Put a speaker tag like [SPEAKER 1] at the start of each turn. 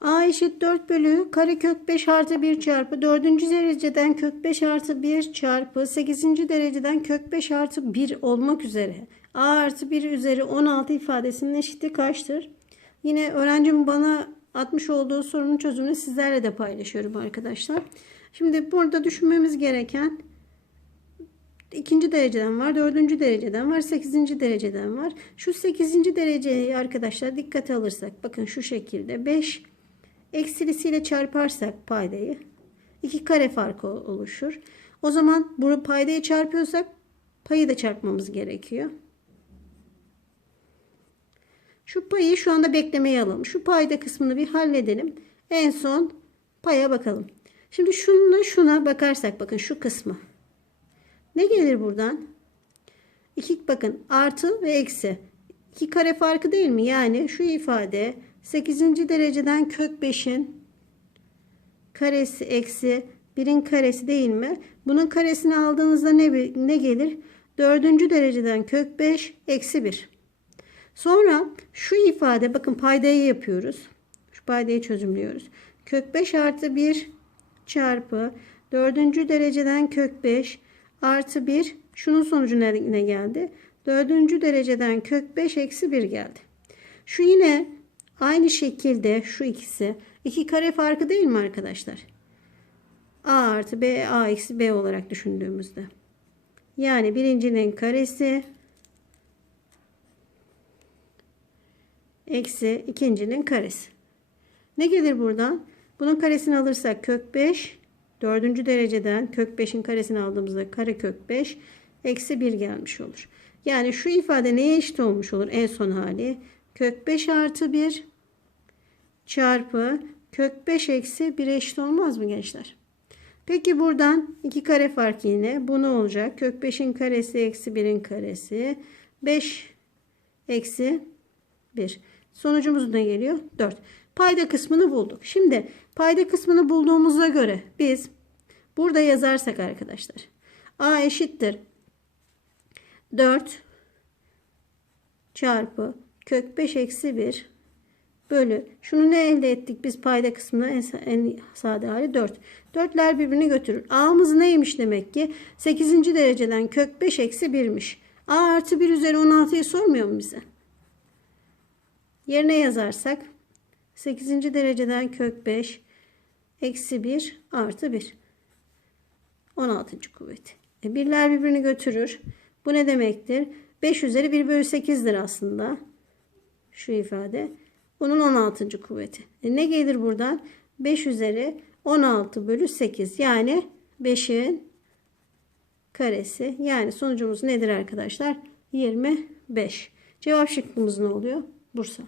[SPEAKER 1] A eşit 4 bölü karekök 5 artı 1 çarpı 4. dereceden kök 5 artı 1 çarpı 8. dereceden kök 5 artı 1 olmak üzere A artı 1 üzeri 16 ifadesinin eşiti kaçtır? Yine öğrencim bana atmış olduğu sorunun çözümünü sizlerle de paylaşıyorum arkadaşlar. Şimdi burada düşünmemiz gereken ikinci dereceden var, dördüncü dereceden var, sekizinci dereceden var. Şu sekizinci dereceyi arkadaşlar dikkate alırsak bakın şu şekilde 5 eksilisiyle çarparsak paydayı 2 kare farkı oluşur. O zaman bunu paydayı çarpıyorsak payı da çarpmamız gerekiyor. Şu payı şu anda beklemeye alalım. Şu payda kısmını bir halledelim. En son paya bakalım. Şimdi şununla şuna bakarsak bakın şu kısmı. Ne gelir buradan? 2 bakın artı ve eksi. 2 kare farkı değil mi? Yani şu ifade 8. dereceden kök 5'in karesi eksi 1'in karesi değil mi? Bunun karesini aldığınızda ne, ne gelir? 4. dereceden kök 5 eksi 1. Sonra şu ifade bakın paydayı yapıyoruz. Şu paydayı çözümlüyoruz. Kök 5 artı 1 çarpı 4. dereceden kök 5 artı 1 şunun sonucu ne, geldi? 4. dereceden kök 5 eksi 1 geldi. Şu yine aynı şekilde şu ikisi iki kare farkı değil mi arkadaşlar? A artı B A eksi B olarak düşündüğümüzde. Yani birincinin karesi eksi ikincinin karesi. Ne gelir buradan? Bunun karesini alırsak kök 5 dördüncü dereceden kök 5'in karesini aldığımızda kare kök 5 eksi 1 gelmiş olur. Yani şu ifade neye eşit olmuş olur en son hali? Kök 5 artı 1 çarpı kök 5 eksi 1 eşit olmaz mı gençler? Peki buradan 2 kare fark yine. Bu ne olacak? Kök 5'in karesi eksi 1'in karesi. 5 eksi 1. Sonucumuz ne geliyor? 4. Payda kısmını bulduk. Şimdi payda kısmını bulduğumuza göre biz burada yazarsak arkadaşlar. A eşittir 4 çarpı kök 5 eksi 1 bölü. Şunu ne elde ettik biz payda kısmına en, en sade hali 4. 4'ler birbirini götürür. A'mız neymiş demek ki? 8. dereceden kök 5 eksi 1'miş. A artı 1 üzeri 16'yı sormuyor mu bize? Yerine yazarsak 8. dereceden kök 5 eksi 1 artı 1. 16. kuvveti. E, birler birbirini götürür. Bu ne demektir? 5 üzeri 1 bölü 8'dir aslında. Şu ifade. Bunun 16. kuvveti. E, ne gelir buradan? 5 üzeri 16 bölü 8. Yani 5'in karesi. Yani sonucumuz nedir arkadaşlar? 25. Cevap şıkkımız ne oluyor? Bursa.